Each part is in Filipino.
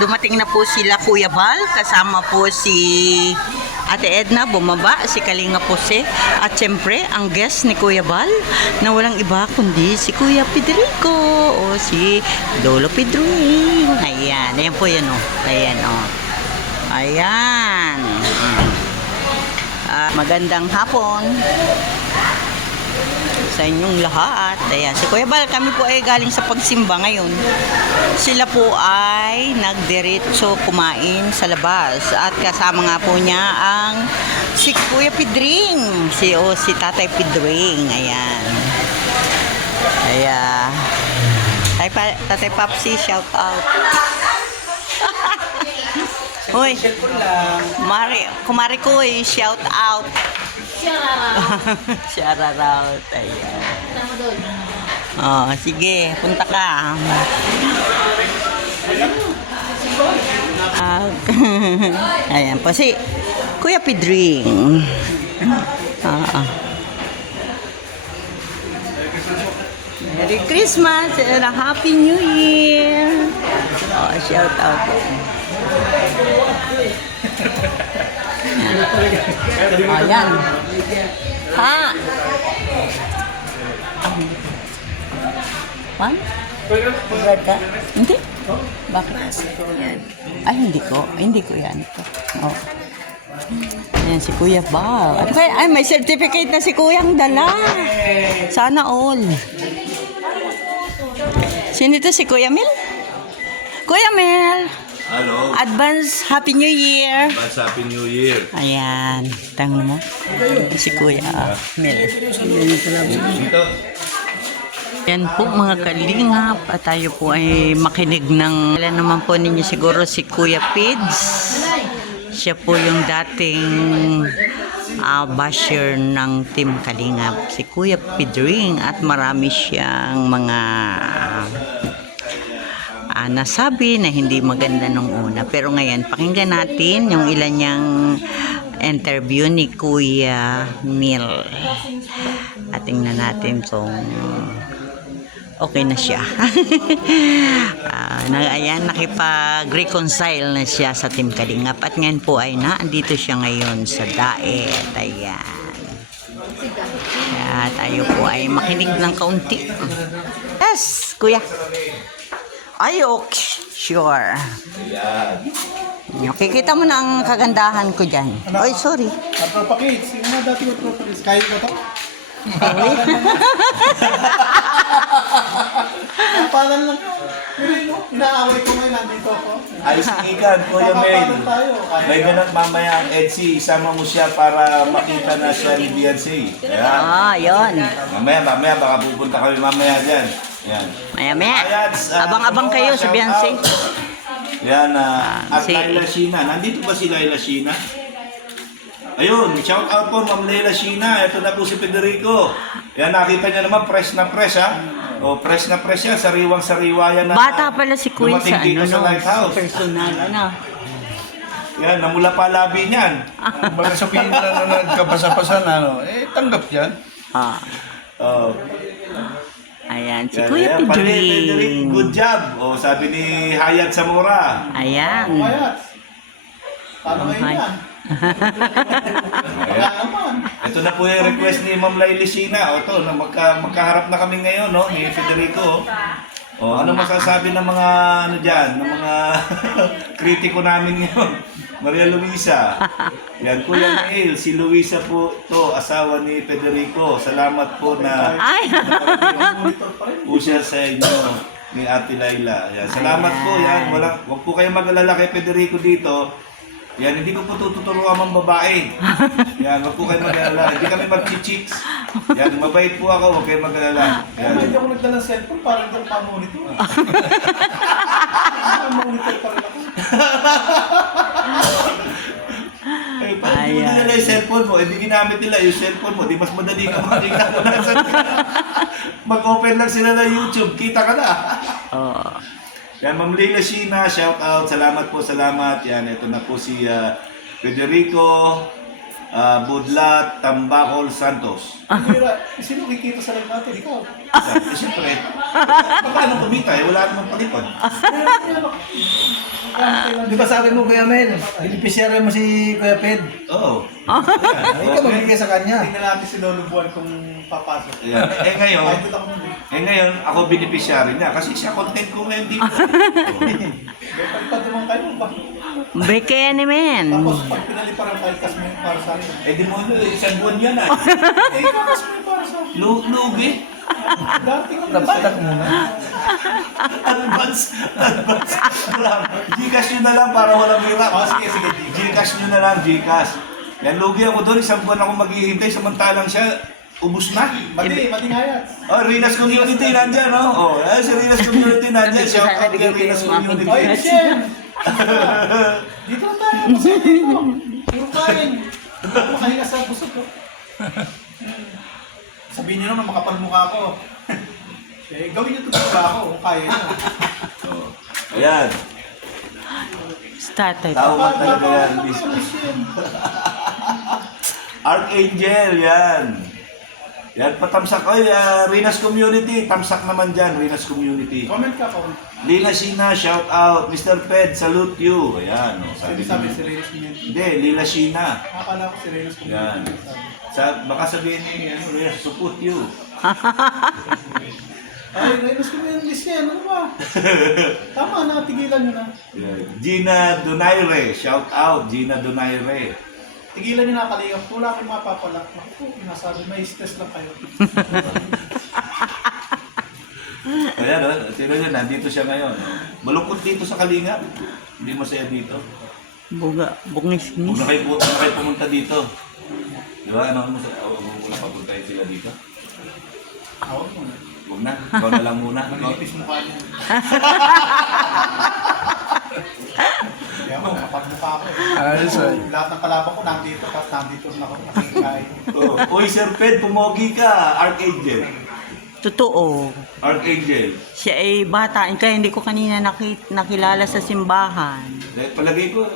dumating na po sila Kuya Bal, kasama po si Ate Edna, bumaba, si Kalinga Pose, at syempre, ang guest ni Kuya Bal, na walang iba kundi si Kuya Pedrico, o si Lolo Pedring. Ayan, ayan po yan, o. Ayan, o. Ayan. Magandang hapon sa inyong lahat. Ayan, si Kuya Bal, kami po ay galing sa pagsimba ngayon. Sila po ay nagdiretso kumain sa labas at kasama nga po niya ang si Kuya Pedring, si Tatay Pedring. Ayan. Ayan. Tatay Papsi, shout out. Hoy, kumari ko eh, shout out. Shout out. Ayan. Oh, sige, punta ka. Ayan po si Kuya Pedring. Merry Christmas and a Happy New Year. Oh, shout out. Ayan. Ha? Man? Agad ka? Hindi? Bakit? Ay, hindi ko yan. Oh. Ayan si Kuya Bal. Ay, may certificate na si Kuyang dala. Sana all. Sino ito? Si Kuya Mel? Kuya Mel! Hello. Advance Happy New Year. Advance Happy New Year. Ayan. Tango mo. Si Kuya Mel. Dito. Yan po mga kalingap. At tayo po ay makinig ng... Alam naman po ninyo siguro si Kuya Pids. Siya po yung dating basher ng Team Kalingap. Si Kuya Pedring. At marami siyang mga... nasabi na hindi maganda nung una. Pero ngayon, pakinggan natin yung ilan niyang interview ni Kuya Mil. At tingnan natin kung okay na siya. Ayan, nakipag-reconcile na siya sa Team Kalingap. At ngayon po ay naandito siya ngayon sa Daet. Ayan. Kaya tayo po ay makinig ng kaunti. Yes, Kuya. Ay, okay. Sure. Okay, kita mo na ang kagandahan ko dyan. Oy, sorry. Tropa kids. Yung mga dati ko tropa kids. Kaya ko to? Ang palan lang. Pero inaaway ko ngayon. Nandito ako. Ayos ikan, Kuya Mel. May ganap mamaya ang Etsy. Isama mo siya para makita na siya ni Beyonce. Ayan. Yun. Mamaya, baka pupunta kami mamaya dyan. Yan. Maya. Abang-abang kayo sa Beyonce. Yan, at si Laila Sheena. Nandito ba si Laila Sheena? Ayun, shout out po, Ma'am Laila Sheena. Ito na po si Pedrico. Yan, nakita niya naman, fresh na fresh, ha? O, fresh na fresh yan, sariwang-sariwa yan. Bata pala si Kuya sa dito sa Lighthouse. Personal, Yan, namula pa labi niyan. Baka sabihin na nagkabasa-pasan, tanggap yan. Oh. Ayan, si Yan, Kuya ayan, Pedring. good job. O, sabi ni Hayat Zamora. Ayan. Mayat. Paano ngayon yan? Wala naman. Ito na po yung request ni Ma'am Laila Sheena. O, ito, magkaharap na kami ngayon, no, ni Federico. O, ano masasabi ng mga, dyan, ng mga kritiko namin ngayon? Maria Luisa. Yan, Kuya Neil, si Luisa po to, asawa ni Federico. Salamat po na Ay. po siya sa inyo ni Ate Laila. Yan, salamat po yan. Huwag po kayong mag-alala kay Federico dito. Yan, hindi ko po tuturuan ang babae. Yan, huwag po kayong mag-alala. Hindi kami mag-chicks. Yan, mabait po ako, huwag kayong mag-alala. Yan. Hindi ako nagdala ng cellphone, parang hindi ako pa-monitor. Pa-monitor pa rin ako. Eh, paano mo nila yung cellphone mo? Hindi ginamit nila yung cellphone mo. Di mas madali ka makikita. Mag-open lang sila ng YouTube. Kita ka na. Yan, Ma'am Laila Sheena, shout out. Salamat po, salamat. Yan, ito na po si Federico. Budlat, Tambacol, Santos. Mira, sino kikita sa live natin? Ikaw. Siyempre, paano kumita eh? Wala namang palipad. Di ba sabi mo Kuya Mel, beneficiary mo si Kuya Ped? Oo. Ay, ikaw magbigay sa kanya. Tingnan natin si Lolo Buwan kung papasok. Ayan. Ngayon, Idol ako nun. ngayon, ako beneficiary niya kasi siya content ko ngayon dito. Pagpad naman kayo ba? Break kaya naman. Tapos pag pinaliparan kayo, kas mo yung para sa akin. Eh di mo, isang buwan yan ah. Eh, ikaw kas mo yung para sa akin. Lugi. Dati ka Tabatak muna. Advance. Gcash nyo na lang para walang hirap. Oh, sige. Gcash nyo na lang, Gcash. Yan, lugi ako doon. Isang buwan ako maghihintay samantalang siya, ubus na. Mati hayat. Oh, Rinas Community nandyan, no? Oh, si Rinas Community nandyan. Shout out kay Rinas Community. Oy, Michelle! Dito lang tayo. Masaya dito. Puro kain. Makahinga sa busog ko. Sabihin niyo naman makapalmukha ko. Eh, gawin niyo ito ako kung kaya niyo. Oh. Ayan. Started. Tawag talaga yan. Archangel, yan. Yan, patamsak. Oy, Rinas Community. Tamsak naman dyan, Rinas Community. Comment ka, comment. Lila Shina, shout out. Mr. Ped, salute you. Ayan, oh, Sabi si Reyes Community. Hindi, Lila Shina. Akala ko si Reyes Yan. Community. Baka sabihin niya, Reyes, support you. Ay, Reyes Community siya. Ano ba? Tama na, tigilan nyo na. Yan. Gina Donaire, shout out. Gina Donaire. Tigilan nyo na kalingap. Wala kayong mapapalak. Ako, nasabi, may stress lang kayo. Ayan, oh, sino yun? Nandito siya ngayon. Malungkot dito sa Kalingap. Hindi masaya dito. Buga, bungis-ngis. Huwag na kayo pumunta dito. Di ba? Ano mo sa... Huwag na papuntahin sila dito. Ako muna. Huwag na. Ikaw na lang muna. Manipis mukha niya. Kaya ako, kapagmukha ako. Ayos, ay. Lahat ng kalaban ko nandito, tapos nandito rin ako nakikain. Oh. Uy, Sir Ped, pumogi ka. Archangel. Totoo. Archangel. Siya ay bata. Kaya hindi ko kanina nakilala sa simbahan. Dahil palagay ko,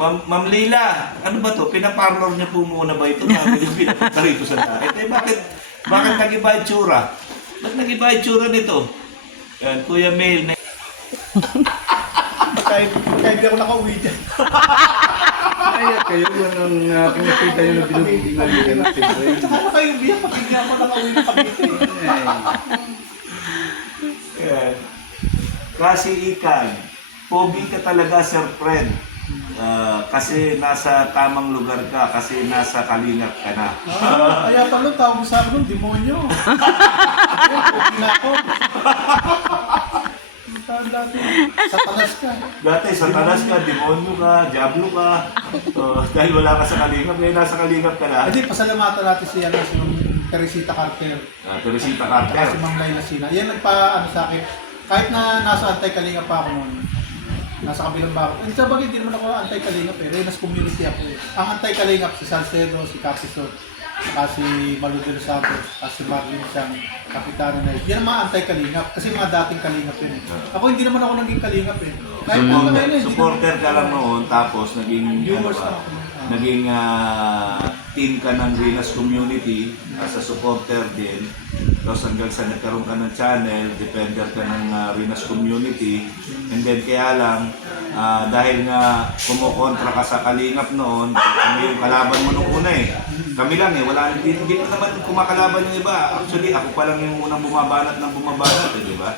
Ma'am Lila, ano ba to? Pinaparlor niya po muna ba ito? Pinapunta rito sa diet. Eh, bakit nag-iba yung tsura? Bakit nag-iba yung tsura nito? Yan, Kuya Mel. Kahit di ako nakauwi dyan. Kaya kayo ang pinakita nyo na binubigyan ng Tsaka na kayo biyak, pag hindi ako nakauwi ng Cavite. Yan. Kasi Ikan, pogi ka talaga, Sir Fred. Kasi nasa tamang lugar ka, kasi nasa Kalingap ka na. Kaya pala, tawag sa akin, demonyo. Huwag na ako. Dati, satanas ka. Dati, satanas ka, demonyo ka, diablo ka. Dahil wala ka sa Kalingap, ngayon nasa Kalingap ka na. Hindi, pasalamatan natin si Ma'am Teresita Carter. Teresita Kaya si Carter. Ma'am Laila Sina. Yan nagpa-ano sa akin. Kahit na nasa Antay-Kalinga pa ako noon. Nasa kabilang bako. Hindi sa bagay, hindi naman ako Antay-Kalinga eh. Renas Community ako eh. Ang Antay-Kalinga, si Salcedo, si Capisot, saka si Malu de los Santos, saka si Marlene Sang, Kapitano na yun. Yan ang mga Antay-Kalingap. Kasi mga dating Kalingap yun eh. Ako hindi naman ako naging Kalingap eh. Kahit So, mga ngayon eh. supporter ka lang noon, tapos naging, Viewers ano ba, na ako. naging team ka ng Rinas Community, sa supporter din. Tapos hanggang sa nagkaroon ka ng channel, defender ka ng Rinas Community. And then kaya lang, dahil nga kumukontra ka sa Kalingap noon, kami yung kalaban mo nung una eh. Kami lang eh, hindi pa naman kumakalaban yung iba. Actually, ako pa lang yung unang bumabanat eh, di ba?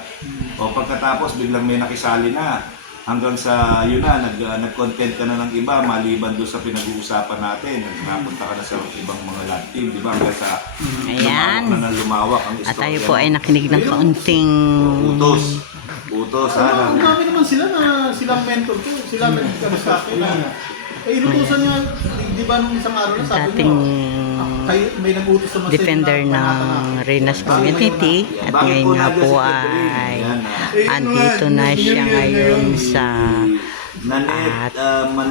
O pagkatapos, biglang may nakisali na. Hanggang sa, yun na, nag-content ka na ng iba, maliban doon sa pinag-uusapan natin. Napunta ka na sa ibang mga lab team, di ba? Hanggang sa Ayan. lumawak ang At istorya. tayo po ay nakinig ng kaunting... Utos, Ang dami naman sila na silang mentor ko. Sila nagkano sa akin na. Eh, inutusan niya, di ba nung isang araw na sabi dating mo, kayo, may nag-utos naman sa inyo defender na ng panata- Rinas Community. At ngayon nga po ay andito na siya ngayon sa Nanet,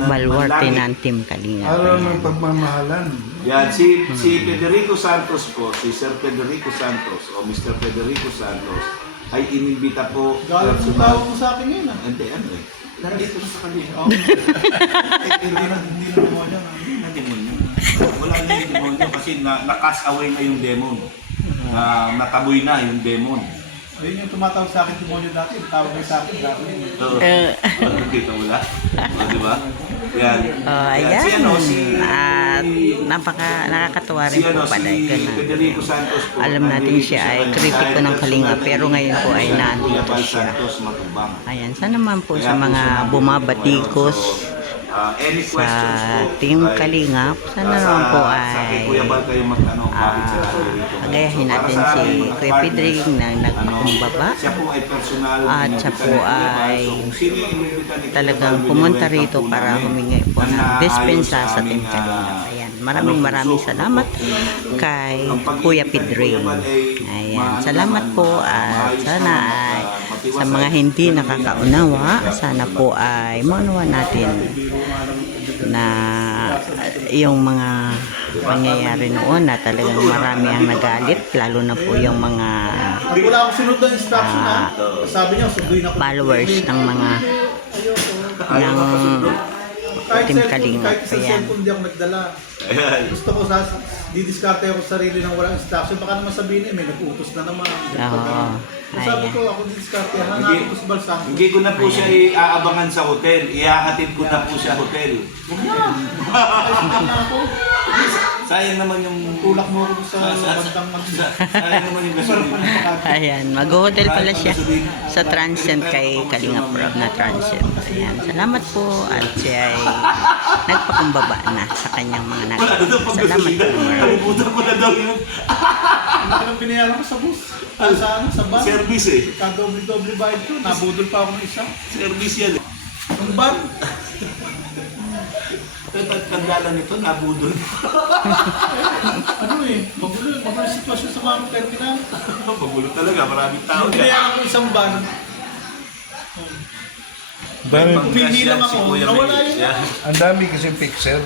baluarte ng Team Kalingap. Araw ng pagmamahalan. Yan, si Federico Santos po, si Sir Federico Santos o Mr. Federico Santos ay inimbita po. Galang yung tawag mo sa akin ngayon ah. Hindi, ano eh. Nandito na sa kanila. Hindi na mo yan. Hindi na demonyo. yung demonyo kasi na-cast away na yung demon. Nataboy na yung demon. Ayun yung tumatawag sa akin demonyo dati. Tawag niya sa akin dati. So, kita mo lang. Di ba? Yan. Ayan. Si ano, si... At nakakatuwa rin Si po ano, pala. si Ganun. Federico Santos po. Alam natin siya ay kritiko ng Kalinga, pero ngayon po ay Kuya nandito Bal siya. Santos Matubang. Ayan, sana naman po Kaya sa po mga siya nandito bumabatikos ngayon. Any sa questions po? Team ay- Kalinga, sana naman po Sa kay ay Kuya Bal kayo magtanong bakit sila nandito. pagayahin Para natin sa si ating mga Kuya partners, Pedrig na nagpakumbaba. Siya po ay personal. At siya po ay talagang pumunta rito para humingi po ng dispensa sa Team Kalinga. Ayan, maraming salamat kay Kuya Pedrig. Ayan, salamat po at sana ay sa mga hindi nakakaunawa, sana po ay maunawa natin na yung mga pangyayari noon na talagang marami ang nagalit, lalo na po yung mga Pag wala akong sunod na instruction na, sabi niya, sunduin ako. followers ng mga ng Team Kalinga. Kahit sa Ayan. cellphone hindi ako nagdala. Gusto ko didiskarte ako sa sarili ng walang instruction. Baka naman sabihin may nag-utos na naman. Oo. Sabi Ayan. ko, ako didiskarte. Hanapin ko si Balsan. Hindi ko na po siya iaabangan sa hotel. Ihahatid ko na po siya hotel. Sayang naman yung Tulak mo ako sa bandang sayang naman yung gasolina. Ayan, mag-hotel pala siya sa transient kay Kalinga Prab na transient. Ayan, salamat po at siya ay nagpakumbaba na sa kanyang mga Wala na daw nagalit. pag Salamat gasolina. po. Nalimutan ko na daw yun. Ano ang binayaran ko sa bus? Sa van? Service eh. Doble bayad ko. Nabudol pa ako ng isa. Service yan eh. Ang van? Kandala nito, nabudol. Ano magulo yung sitwasyon sa mga terminal. Magulo talaga, maraming tao. Binayaran ko isang van. Dami, Pumili lang ako. Si Kuya Nawala Mel. yun. Yeah. ang dami kasi pixel.